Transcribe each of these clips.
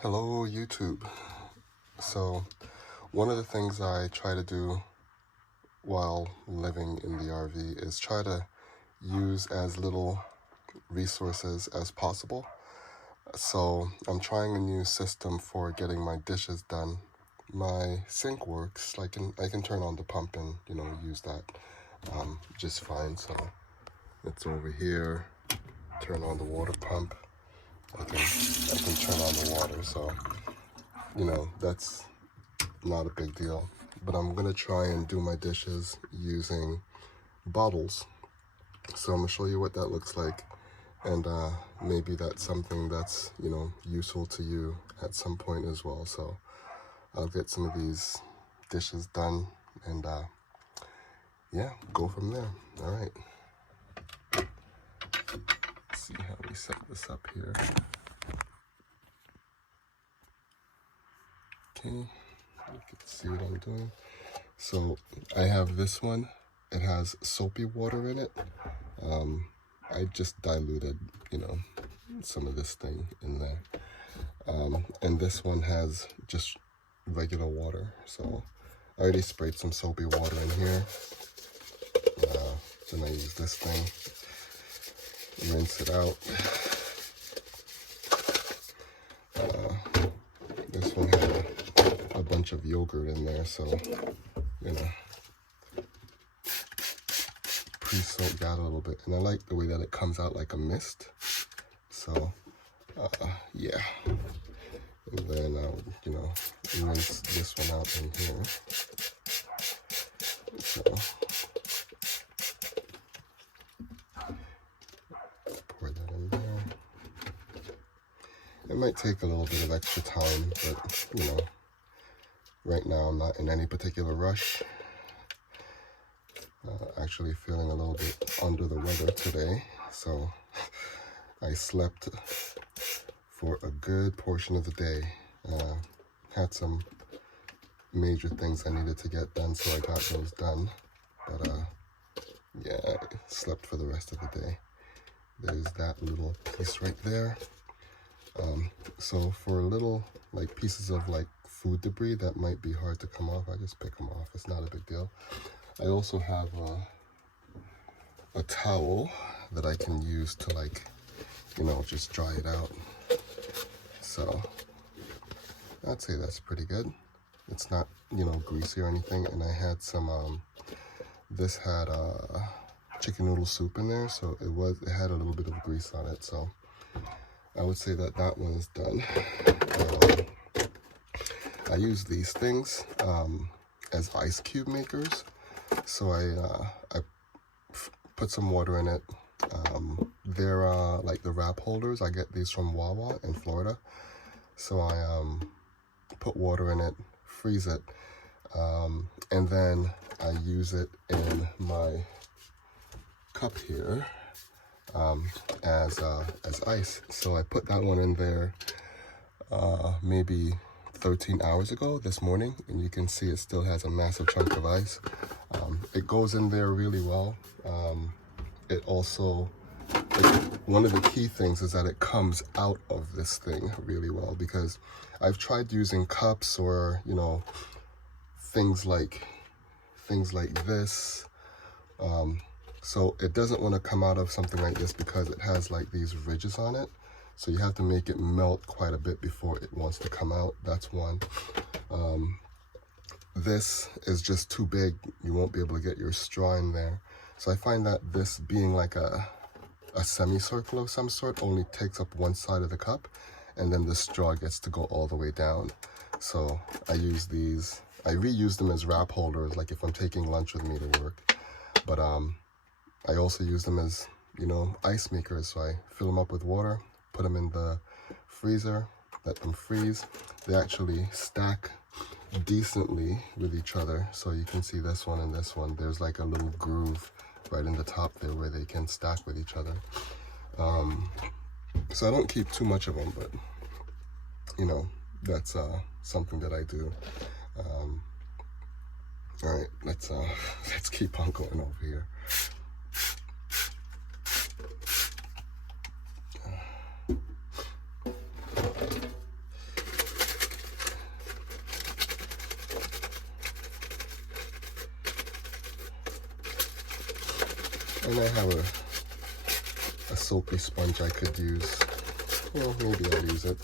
Hello, YouTube. So, one of the things I try to do while living in the RV is try to use as little resources as possible. So, I'm trying a new system for getting my dishes done. My sink works. I can turn on the pump and use that just fine. So, it's over here. Turn on the water pump. I can turn on the water. So, that's not a big deal. But I'm gonna try and do my dishes using bottles. So I'm gonna show you what that looks like, and maybe that's something that's useful to you at some point as well. So I'll get some of these dishes done, and yeah, go from there. All right. Let's see how we set this up here. Okay, you can see what I'm doing. So I have this one. It has soapy water in it. I just diluted, some of this thing in there. And this one has just regular water. So I already sprayed some soapy water in here. Then I use this thing, rinse it out. This one had a bunch of yogurt in there, so, pre-soak that a little bit. And I like the way that it comes out like a mist. So, yeah. And then I'll, rinse this one out in here. So, pour that in there. It might take a little bit of extra time, but, right now I'm not in any particular rush. Actually feeling a little bit under the weather today, so I slept for a good portion of the day. Had some major things I needed to get done, so I got those done. But yeah, I slept for the rest of the day. There's that little piece right there. So for little pieces of food debris that might be hard to come off, I just pick them off. It's not a big deal. I also have a towel that I can use to just dry it out. So I'd say that's pretty good. It's not greasy or anything. And I had some this had chicken noodle soup in there, so it had a little bit of grease on it. So I would say that one is done. I use these things as ice cube makers. So I put some water in it. They're like the wrap holders. I get these from Wawa in Florida. So I put water in it, freeze it, and then I use it in my cup here as ice. So I put that one in there maybe 13 hours ago this morning, and you can see it still has a massive chunk of ice. It goes in there really well. It also, one of the key things is that it comes out of this thing really well, because I've tried using cups or things like this. So it doesn't want to come out of something like this because it has these ridges on it. So you have to make it melt quite a bit before it wants to come out. That's one. This is just too big. You won't be able to get your straw in there. So I find that this being like a semicircle of some sort only takes up one side of the cup, and then the straw gets to go all the way down. So I use these. I reuse them as wrap holders, like if I'm taking lunch with me to work. But I also use them as ice makers. So I fill them up with water, put them in the freezer, let them freeze. They actually stack decently with each other. So you can see this one and this one. There's like a little groove right in the top there where they can stack with each other. So I don't keep too much of them, but that's something that I do. All right, let's keep on going over here. And I have a soapy sponge I could use. Well, maybe I'll use it.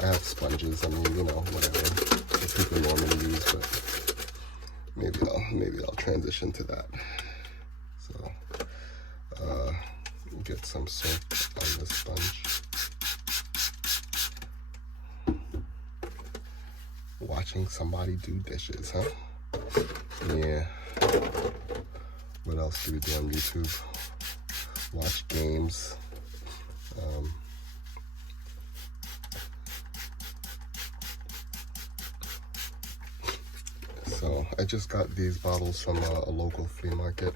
I have sponges, I mean, you know, whatever that people normally use, but maybe I'll transition to that. So get some soap on the sponge. Watching somebody do dishes, huh? Yeah. What else do we do on YouTube? Watch games. So I just got these bottles from a local flea market.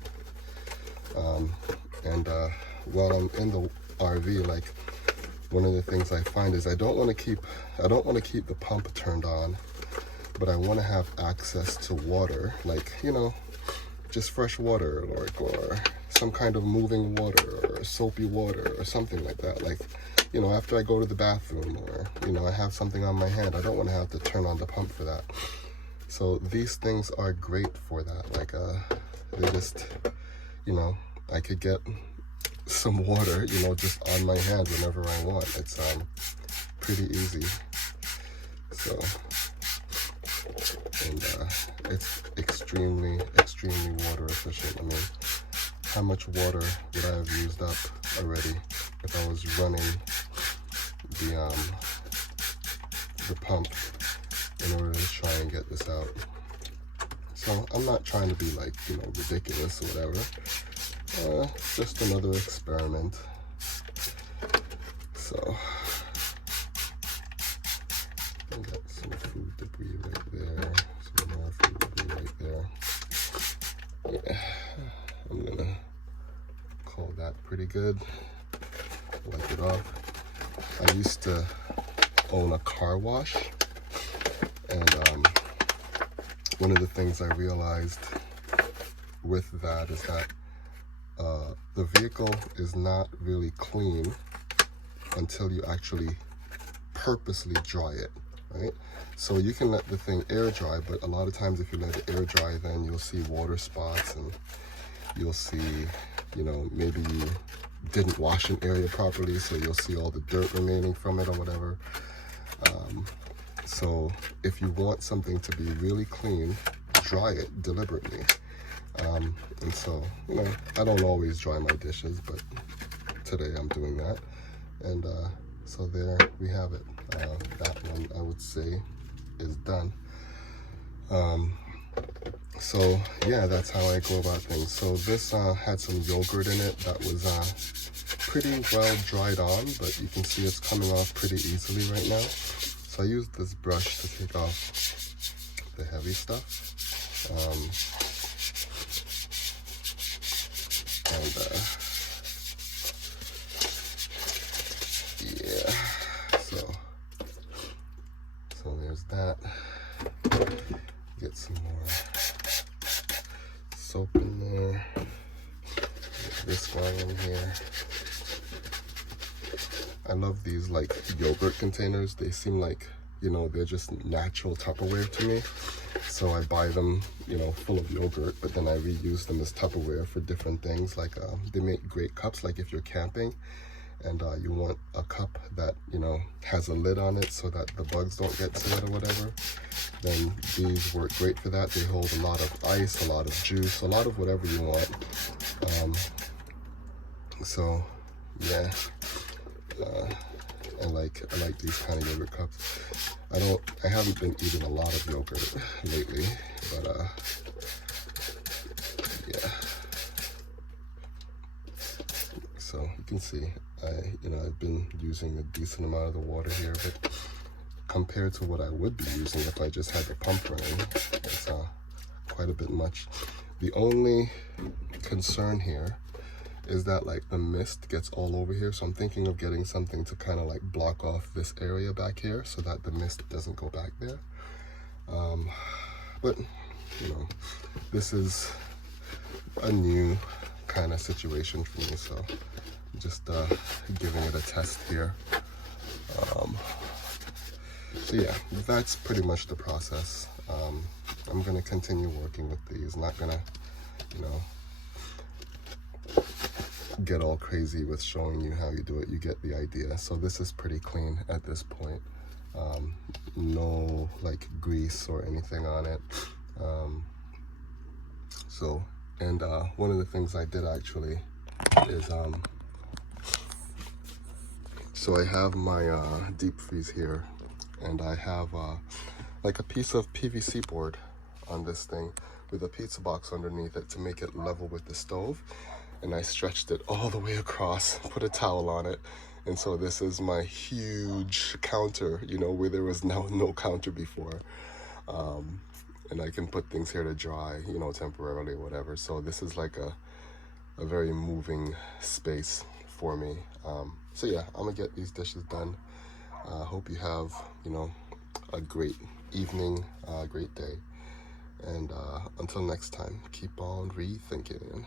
While I'm in the RV, like, one of the things I find is I don't want to keep the pump turned on, but I want to have access to water, like, you know, just fresh water, or some kind of moving water, or soapy water, or something like that. Like, you know, after I go to the bathroom, or, you know, I have something on my hand, I don't want to have to turn on the pump for that. So these things are great for that. Like, they just, you know, I could get some water, you know, just on my hand whenever I want. It's pretty easy. So, and it's extremely water efficient. I mean, how much water would I have used up already if I was running the pump in order to try and get this out? So I'm not trying to be, like, you know, ridiculous or whatever. Just another experiment. So I got some food debris right there, some more food debris right there. Yeah, I'm gonna call that pretty good. Wipe it off. I used to own a car wash, and one of the things I realized with that is that the vehicle is not really clean until you actually purposely dry it, right? So you can let the thing air dry, but a lot of times if you let it air dry, then you'll see water spots, and you'll see, you know, maybe you didn't wash an area properly, so you'll see all the dirt remaining from it or whatever. So if you want something to be really clean, dry it deliberately. And so, you know, I don't always dry my dishes, but today I'm doing that. And so there we have it. That one, I would say, is done. So yeah, that's how I go about things. So this had some yogurt in it that was pretty well dried on, but you can see it's coming off pretty easily right now. So I used this brush to take off the heavy stuff. Yeah, so there's that. Get some more soap in there. Get this guy in here. I love these, like, yogurt containers. They seem like, you know, they're just natural Tupperware to me. So I buy them, you know, full of yogurt, but then I reuse them as Tupperware for different things. Like, they make great cups, like if you're camping and you want a cup that, you know, has a lid on it so that the bugs don't get to it or whatever, then these work great for that. They hold a lot of ice, a lot of juice, a lot of whatever you want. So yeah, I like these kind of yogurt cups. I haven't been eating a lot of yogurt lately, but yeah. So you can see I've been using a decent amount of the water here, but compared to what I would be using if I just had the pump running, it's quite a bit much. The only concern here is that, like, the mist gets all over here, so I'm thinking of getting something to kind of like block off this area back here so that the mist doesn't go back there. But you know, this is a new kind of situation for me, so I'm just giving it a test here. So yeah, that's pretty much the process. I'm gonna continue working with these. Not gonna, you know, get all crazy with showing you how you do it. You get the idea. So this is pretty clean at this point. No like grease or anything on it. And one of the things I did actually is so I have my deep freeze here, and I have like a piece of PVC board on this thing with a pizza box underneath it to make it level with the stove, and I stretched it all the way across, put a towel on it, and so this is my huge counter, you know, where there was no counter before. And I can put things here to dry, you know, temporarily or whatever. So this is like a very moving space for me. So yeah, I'm gonna get these dishes done. Hope you have, you know, a great evening, great day. And until next time, keep on rethinking.